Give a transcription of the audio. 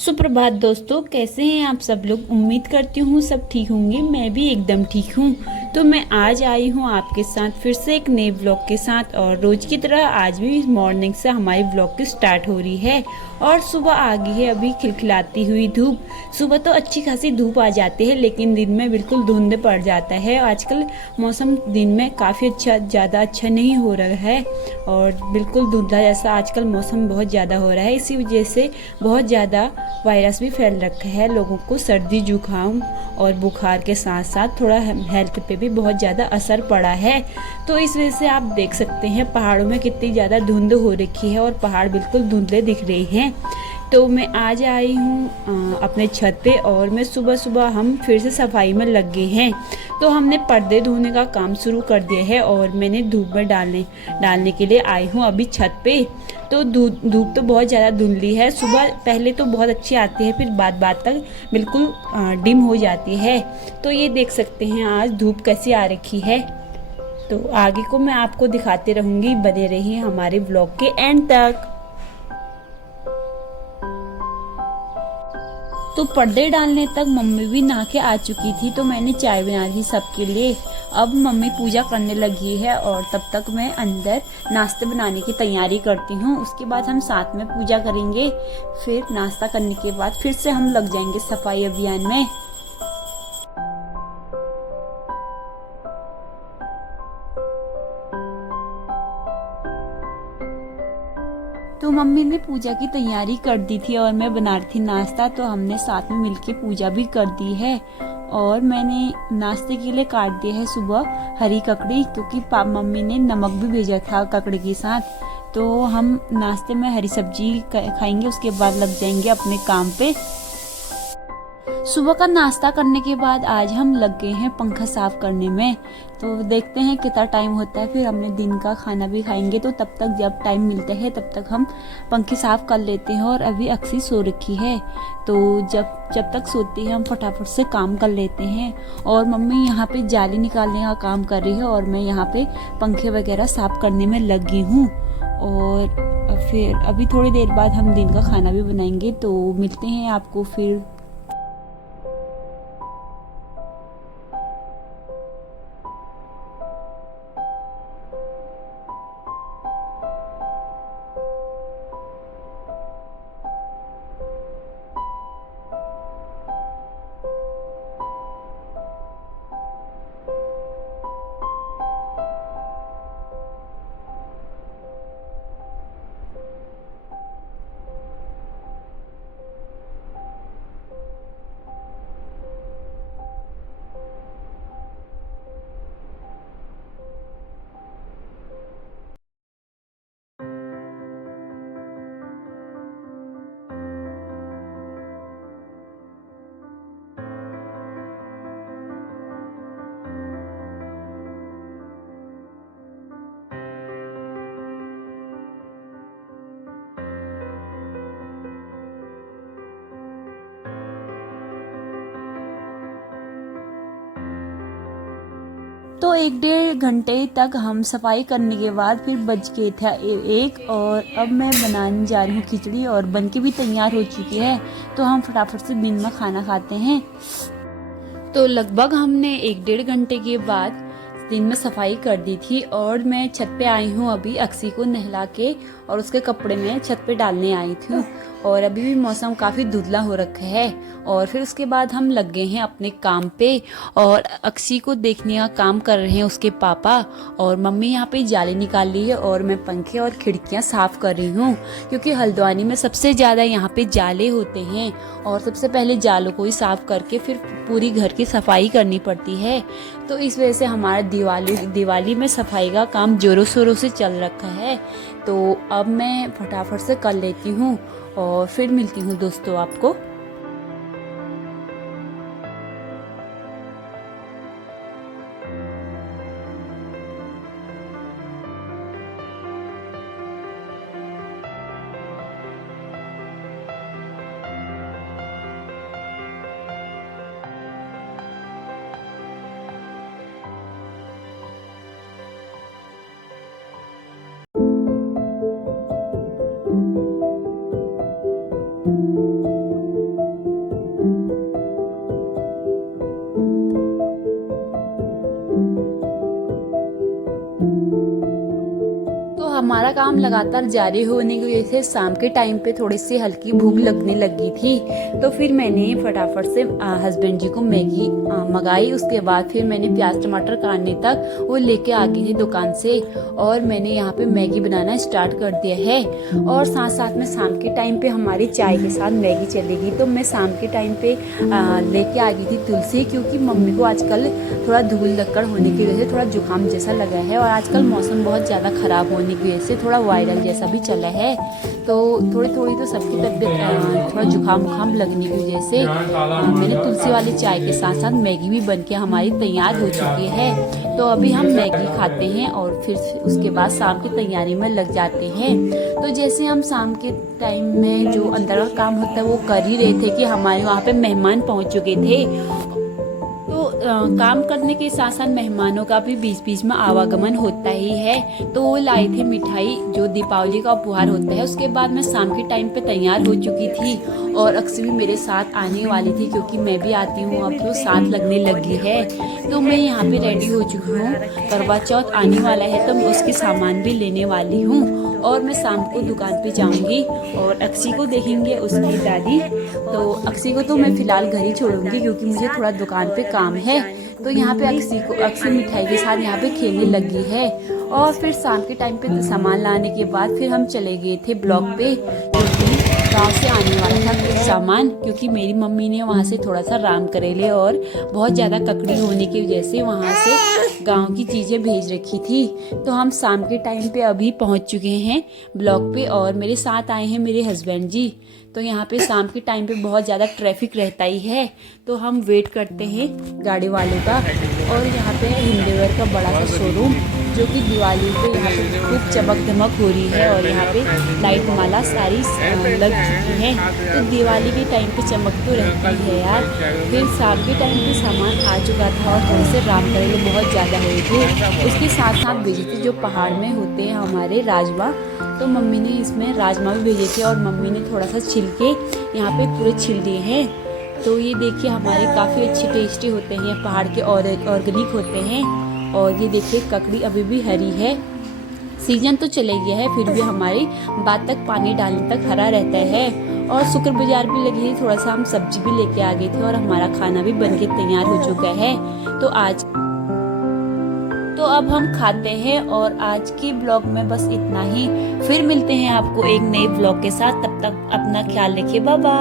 सुप्रभात दोस्तों, कैसे हैं आप सब लोग। उम्मीद करती हूँ सब ठीक होंगे। मैं भी एकदम ठीक हूँ। तो मैं आज आई हूँ आपके साथ फिर से एक नए ब्लॉग के साथ। और रोज की तरह आज भी मॉर्निंग से हमारी ब्लॉग की स्टार्ट हो रही है। और सुबह आ गई है अभी खिलखिलाती हुई धूप। सुबह तो अच्छी खासी धूप आ जाती है, लेकिन दिन में बिल्कुल धुंध पड़ जाता है। आजकल मौसम दिन में काफ़ी ज़्यादा अच्छा नहीं हो रहा है और बिल्कुल धुंधला जैसा आजकल मौसम बहुत ज़्यादा हो रहा है। इसी वजह से बहुत ज़्यादा वायरस भी फैल रखा है। लोगों को सर्दी जुकाम और बुखार के साथ साथ थोड़ा हेल्थ पे भी बहुत ज़्यादा असर पड़ा है। तो इस वजह से आप देख सकते हैं पहाड़ों में कितनी ज़्यादा धुंध हो रखी है और पहाड़ बिल्कुल धुंधले दिख रहे हैं। तो मैं आज आई हूँ अपने छत पे और मैं सुबह सुबह हम फिर से सफाई में लग गए हैं। तो हमने पर्दे धोने का काम शुरू कर दिया है और मैंने धूप में डालने के लिए आई हूँ अभी छत पे। तो धूप तो बहुत ज़्यादा धुंधली है। सुबह पहले तो बहुत अच्छी आती है, फिर बाद तक बिल्कुल डिम हो जाती है। तो ये देख सकते हैं आज धूप कैसी आ रखी है। तो आगे को मैं आपको दिखाते रहूँगी, बने रहिए हमारे ब्लॉग के एंड तक। तो पर्दे डालने तक मम्मी भी नहा के आ चुकी थी, तो मैंने चाय बना दी सबके लिए। अब मम्मी पूजा करने लगी है और तब तक मैं अंदर नाश्ते बनाने की तैयारी करती हूँ। उसके बाद हम साथ में पूजा करेंगे। फिर नाश्ता करने के बाद फिर से हम लग जाएंगे सफाई अभियान में। तो मम्मी ने पूजा की तैयारी कर दी थी और मैं बना रही थी नाश्ता, तो हमने साथ में मिलके पूजा भी कर दी है। और मैंने नाश्ते के लिए काट दिया है सुबह हरी ककड़ी, क्योंकि मम्मी ने नमक भी भेजा था ककड़ी के साथ। तो हम नाश्ते में हरी सब्जी खाएंगे, उसके बाद लग जाएंगे अपने काम पे। सुबह का नाश्ता करने के बाद आज हम लग गए हैं पंखा साफ करने में। तो देखते हैं कितना टाइम होता है, फिर हमने दिन का खाना भी खाएंगे। तो तब तक जब टाइम मिलता है तब तक हम पंखे साफ कर लेते हैं। और अभी अक्सी सो रखी है, तो जब तक सोती है हम फटाफट से काम कर लेते हैं। और मम्मी यहाँ पे जाली निकालने का काम कर रही है और मैं यहाँ पे पंखे वगैरह साफ करने में लगी हूँ। और फिर अभी थोड़ी देर बाद हम दिन का खाना भी बनाएंगे। तो मिलते हैं आपको फिर। तो 1 डेढ़ घंटे तक हम सफाई करने के बाद फिर बज गए थे 1। और अब मैं बनाने जा रही हूँ खिचड़ी और बन के भी तैयार हो चुकी है। तो हम फटाफट से दिन में खाना खाते हैं। तो लगभग हमने 1 डेढ़ घंटे के बाद दिन में सफाई कर दी थी और मैं छत पे आई हूँ अभी अक्सी को नहला के, और उसके कपड़े में छत पे डालने आई थी। और अभी भी मौसम काफ़ी धुंधला हो रखा है। और फिर उसके बाद हम लग गए हैं अपने काम पे और अक्सी को देखने का काम कर रहे हैं उसके पापा। और मम्मी यहाँ पे जाली निकाल ली है और मैं पंखे और खिड़कियाँ साफ कर रही हूँ, क्योंकि हल्द्वानी में सबसे ज़्यादा यहाँ पे जाले होते हैं। और सबसे पहले जालों को ही साफ करके फिर पूरी घर की सफाई करनी पड़ती है। तो इस वजह से हमारा दिवाली में सफाई का काम जोरों शोरों से चल रखा है। तो अब मैं फटाफट से कर लेती हूँ और फिर मिलती हूँ दोस्तों आपको। हमारा काम लगातार जारी होने की वजह से शाम के टाइम पे थोड़ी सी हल्की भूख लगने लगी थी, तो फिर मैंने फटाफट से हस्बैंड जी को मैगी मंगाई। उसके बाद फिर मैंने प्याज टमाटर काटने तक वो लेके आ गई थी दुकान से, और मैंने यहाँ पे मैगी बनाना स्टार्ट कर दिया है। और साथ साथ में शाम के टाइम पे हमारी चाय के साथ मैगी चलेगी। तो मैं शाम के टाइम पे लेके आ गई थी तुलसी, क्योंकि मम्मी को आजकल थोड़ा धूल लक्कड़ होने की वजह से थोड़ा जुकाम जैसा लगा है, और आजकल मौसम बहुत ज़्यादा ख़राब होने की वजह से थोड़ा वायरल जैसा भी चला है। तो थोड़ी थोड़ी तो सबकी तबीयत थोड़ा जुकाम उखाम लगने की वजह से मैंने तुलसी वाली चाय के साथ साथ मैगी भी बनके हमारी तैयार हो चुकी है। तो अभी हम मैगी खाते हैं और फिर उसके बाद शाम की तैयारी में लग जाते हैं। तो जैसे हम शाम के टाइम में जो अंदर का काम होता है वो कर ही रहे थे कि हमारे वहाँ पे मेहमान पहुँच चुके थे। तो काम करने के साथ साथ मेहमानों का भी बीच बीच में आवागमन होता ही है। तो वो लाए थे मिठाई, जो दीपावली का उपहार होता है। उसके बाद मैं शाम के टाइम पे तैयार हो चुकी थी, और अक्सर भी मेरे साथ आने वाली थी, क्योंकि मैं भी आती हूँ अब तो साथ लगने लगी है। तो मैं यहाँ पे रेडी हो चुकी हूँ। करवा चौथ आने वाला है तो मैं उसकी सामान भी लेने वाली हूँ, और मैं शाम को दुकान पे जाऊंगी और अक्सी को देखेंगे उसकी दादी। तो अक्सी को तो मैं फ़िलहाल घर ही छोड़ूंगी, क्योंकि मुझे थोड़ा दुकान पे काम है। तो यहाँ पे अक्सी मिठाई के साथ यहाँ पे खेलने लगी है। और फिर शाम के टाइम पे सामान लाने के बाद फिर हम चले गए थे ब्लॉक पे, क्योंकि गांव से आने वाला था कुछ सामान, क्योंकि मेरी मम्मी ने वहाँ से थोड़ा सा राम करेले और बहुत ज़्यादा ककड़ी होने की वजह से वहाँ से गांव की चीज़ें भेज रखी थी। तो हम शाम के टाइम पे अभी पहुँच चुके हैं ब्लॉक पे, और मेरे साथ आए हैं मेरे हस्बैंड जी। तो यहाँ पे शाम के टाइम पे बहुत ज़्यादा ट्रैफिक रहता ही है, तो हम वेट करते हैं गाड़ी वाले का। और यहाँ पे हिंदेवर का बड़ा सा शोरूम, जो कि दिवाली पे यहाँ पे खूब चमक धमक हो रही है, और यहाँ पे लाइट माला सारी लग चुकी है। तो दिवाली के टाइम पे चमक तो रहती है यार। फिर शाम के टाइम पे सामान आ चुका था, और थोड़े से राम करेले बहुत ज़्यादा हुए थे। उसके साथ साथ भेजे थे जो पहाड़ में होते हैं हमारे राजमा, तो मम्मी ने इसमें राजमा भी भेजे थे, और मम्मी ने थोड़ा सा छिलके यहाँ पे पूरे छिल दिए हैं। तो ये देखिए हमारे काफ़ी अच्छे टेस्टी होते हैं, पहाड़ के और ऑर्गेनिक होते हैं। और ये देखिए ककड़ी अभी भी हरी है, सीजन तो चले गया है, फिर भी हमारी बाद तक पानी डालने तक हरा रहता है। और शुक्रबाजार भी लगी है, थोड़ा सा हम सब्जी भी लेके आ गए थे, और हमारा खाना भी बनके तैयार हो चुका है। तो अब हम खाते हैं, और आज की ब्लॉग में बस इतना ही। फिर मिलते हैं आपको एक नए ब्लॉग के साथ, तब तक अपना ख्याल रखिए, बाय बाय।